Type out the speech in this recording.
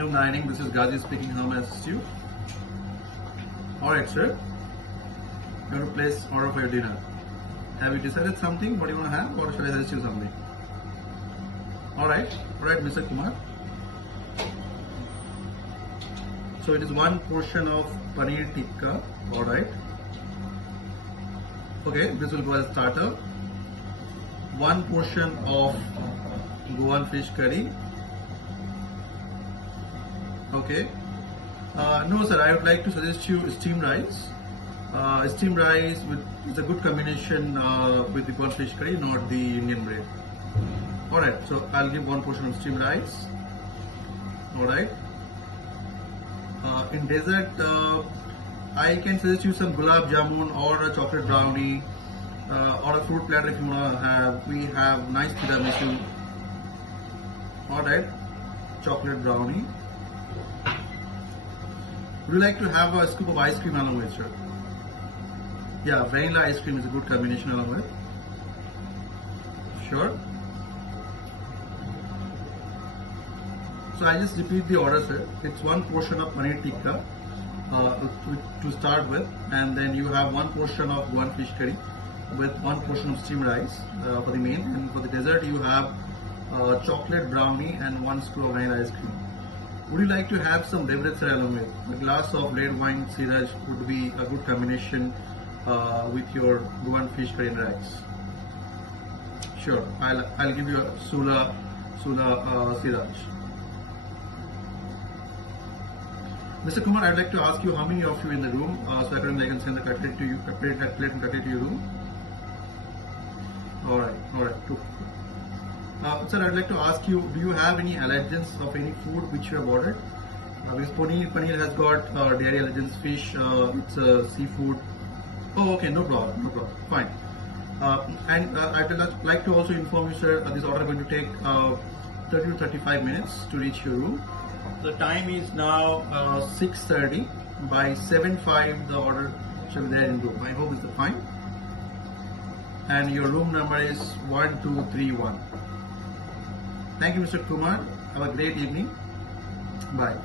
Kingdom Dining. This is Gazi speaking. How may I assist you? Alright, sir. You want to place order for your dinner. Have you decided something? What do you want to have? Or should I suggest you something? Alright, Mr. Kumar. So it is one portion of paneer tikka. Alright. Okay, this will go as starter. One portion of Goan fish curry. Okay. No, sir. I would like to suggest you steamed rice. Steamed rice is a good combination with the Goan fish curry, not the Indian bread. All right. So I'll give one portion of steamed rice. All right. In dessert, I can suggest you some gulab jamun or a chocolate brownie or a fruit platter if you wanna have. We have nice tiramisu. All right. Chocolate brownie. Would you like to have a scoop of ice cream along with, sir? Yeah, vanilla ice cream is a good combination along with. Sure. So I just repeat the order, sir. It's one portion of paneer tikka to start with, and then you have one portion of Goan fish curry with one portion of steamed rice for the main, and for the dessert you have chocolate brownie and one scoop of vanilla ice cream. Would you like to have some beverage, sir, along with? A glass of red wine siraj would be a good combination with your Goan fish curry and rice. Sure, I'll give you a Sula siraj. Mr. Kumar, I'd like to ask you how many of you in the room, so I can send the cutlet to you, plate and cutlet to your room. All right, two. Sir, I'd like to ask you, do you have any allergens of any food which you have ordered? Because paneer has got dairy allergens, fish, it's seafood. Oh, okay, no problem, fine. And I'd like to also inform you, sir, this order is going to take 30 to 35 minutes to reach your room. The time is now 6:30. By 7:05, the order shall be there in room. I hope it's fine. And your room number is 1231. Thank you, Mr. Kumar. Have a great evening. Bye.